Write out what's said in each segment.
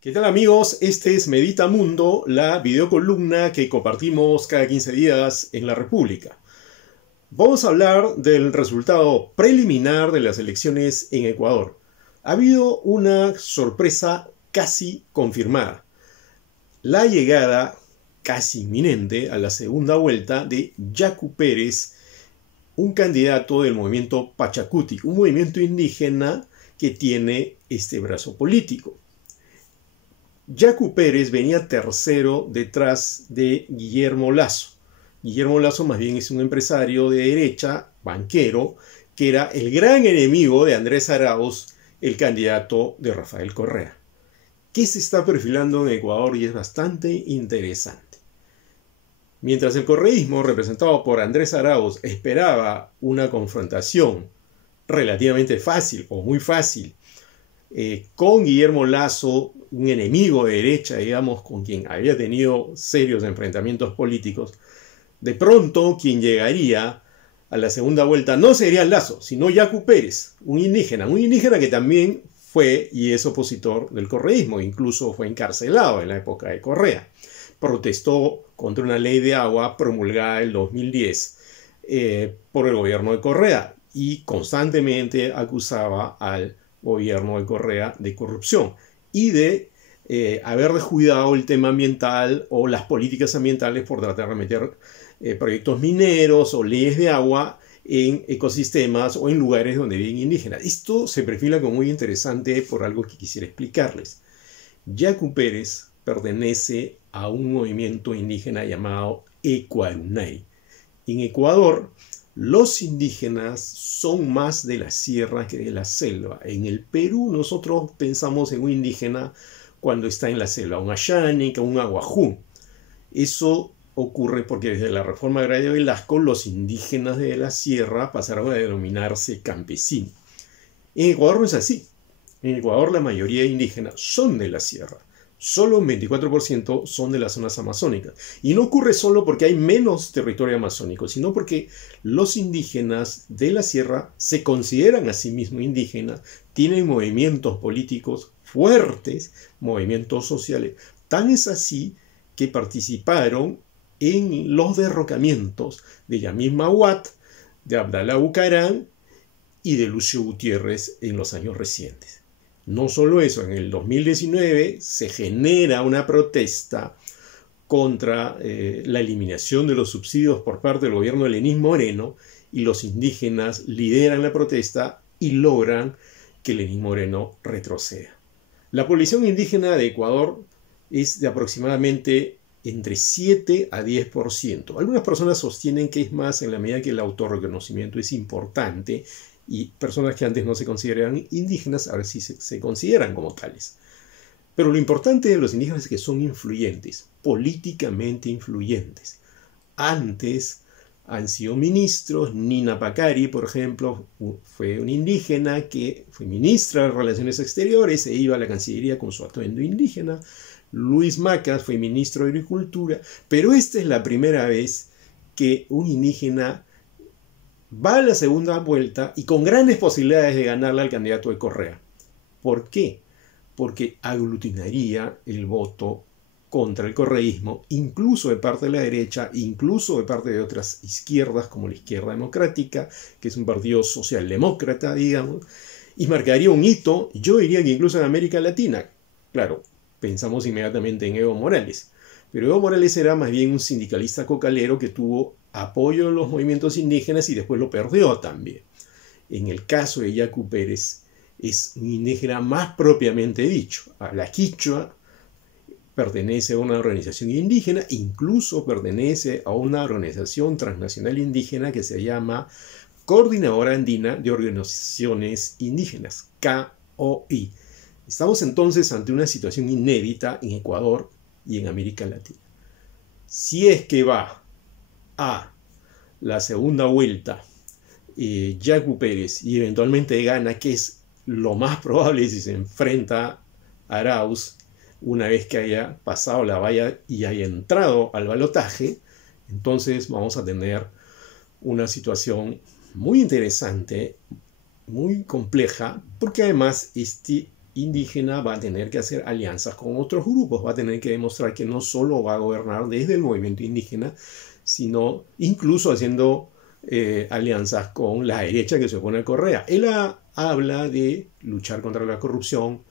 ¿Qué tal amigos? Este es Medita Mundo, la videocolumna que compartimos cada 15 días en la República. Vamos a hablar del resultado preliminar de las elecciones en Ecuador. Ha habido una sorpresa casi confirmada. La llegada casi inminente a la segunda vuelta de Yacu Pérez, un candidato del movimiento Pachacutic, un movimiento indígena que tiene este brazo político. Yacu Pérez venía tercero detrás de Guillermo Lasso. Guillermo Lasso más bien es un empresario de derecha, banquero, que era el gran enemigo de Andrés Arauz, el candidato de Rafael Correa. ¿Qué se está perfilando en Ecuador? Y es bastante interesante. Mientras el correísmo, representado por Andrés Arauz, esperaba una confrontación relativamente fácil o muy fácil con Guillermo Lasso, un enemigo de derecha, digamos, con quien había tenido serios enfrentamientos políticos, de pronto quien llegaría a la segunda vuelta no sería Lasso, sino Yacu Pérez, un indígena que también fue y es opositor del correísmo, incluso fue encarcelado en la época de Correa. Protestó contra una ley de agua promulgada en 2010 por el gobierno de Correa y constantemente acusaba al gobierno de Correa de corrupción y de haber descuidado el tema ambiental o las políticas ambientales por tratar de meter proyectos mineros o leyes de agua en ecosistemas o en lugares donde viven indígenas. Esto se perfila como muy interesante por algo que quisiera explicarles. Yacu Pérez pertenece a un movimiento indígena llamado Ecuarunay. En Ecuador, los indígenas son más de la sierra que de la selva. En el Perú nosotros pensamos en un indígena cuando está en la selva, un Ashánica, un Aguajún. Eso ocurre porque desde la reforma agraria de Velasco los indígenas de la sierra pasaron a denominarse campesinos. En Ecuador no es así. En Ecuador la mayoría de indígenas son de la sierra. Solo un 24% son de las zonas amazónicas. Y no ocurre solo porque hay menos territorio amazónico, sino porque los indígenas de la sierra se consideran a sí mismos indígenas, tienen movimientos políticos fuertes, movimientos sociales. Tan es así que participaron en los derrocamientos de Yamil Mahuat, de Abdalá Bucaram y de Lucio Gutiérrez en los años recientes. No solo eso, en el 2019 se genera una protesta contra la eliminación de los subsidios por parte del gobierno de Lenín Moreno y los indígenas lideran la protesta y logran que Lenín Moreno retroceda. La población indígena de Ecuador es de aproximadamente entre 7 a 10%. Algunas personas sostienen que es más en la medida que el autorreconocimiento es importante y personas que antes no se consideraban indígenas ahora sí se consideran como tales. Pero lo importante de los indígenas es que son influyentes, políticamente influyentes. Antes han sido ministros. Nina Pacari, por ejemplo, fue una indígena que fue ministra de Relaciones Exteriores e iba a la Cancillería con su atuendo indígena. Luis Macas fue ministro de Agricultura, pero esta es la primera vez que un indígena va a la segunda vuelta y con grandes posibilidades de ganarle al candidato de Correa. ¿Por qué? Porque aglutinaría el voto contra el correísmo, incluso de parte de la derecha, incluso de parte de otras izquierdas, como la Izquierda Democrática, que es un partido socialdemócrata, digamos, y marcaría un hito, yo diría que incluso en América Latina. Claro, pensamos inmediatamente en Evo Morales, pero Evo Morales era más bien un sindicalista cocalero que tuvo apoyo en los movimientos indígenas y después lo perdió también. En el caso de Yacu Pérez, es un indígena más propiamente dicho. A la Quichua pertenece a una organización indígena, incluso pertenece a una organización transnacional indígena que se llama Coordinadora Andina de Organizaciones Indígenas, COI. Estamos entonces ante una situación inédita en Ecuador y en América Latina. Si es que va a la segunda vuelta Yacu Pérez y eventualmente gana, que es lo más probable si se enfrenta a Arauz una vez que haya pasado la valla y haya entrado al balotaje, entonces vamos a tener una situación muy interesante, muy compleja, porque además este indígena va a tener que hacer alianzas con otros grupos, va a tener que demostrar que no solo va a gobernar desde el movimiento indígena, sino incluso haciendo alianzas con la derecha que se opone a Correa. Él habla de luchar contra la corrupción,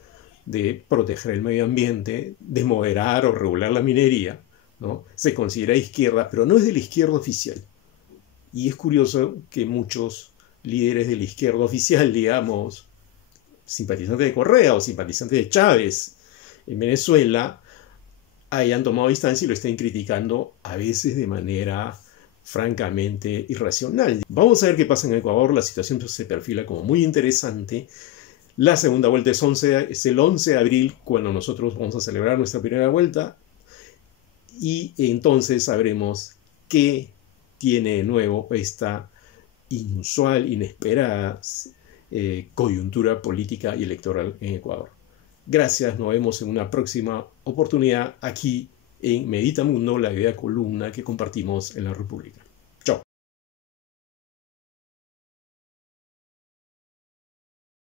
de proteger el medio ambiente, de moderar o regular la minería, ¿no? Se considera izquierda, pero no es de la izquierda oficial. Y es curioso que muchos líderes de la izquierda oficial, digamos, simpatizantes de Correa o simpatizantes de Chávez en Venezuela, hayan tomado distancia y lo estén criticando a veces de manera francamente irracional. Vamos a ver qué pasa en Ecuador. La situación se perfila como muy interesante. La segunda vuelta es el 11 de abril, cuando nosotros vamos a celebrar nuestra primera vuelta. Y entonces sabremos qué tiene de nuevo esta inusual, inesperada coyuntura política y electoral en Ecuador. Gracias, nos vemos en una próxima oportunidad aquí en Medita Mundo, la idea columna que compartimos en la República.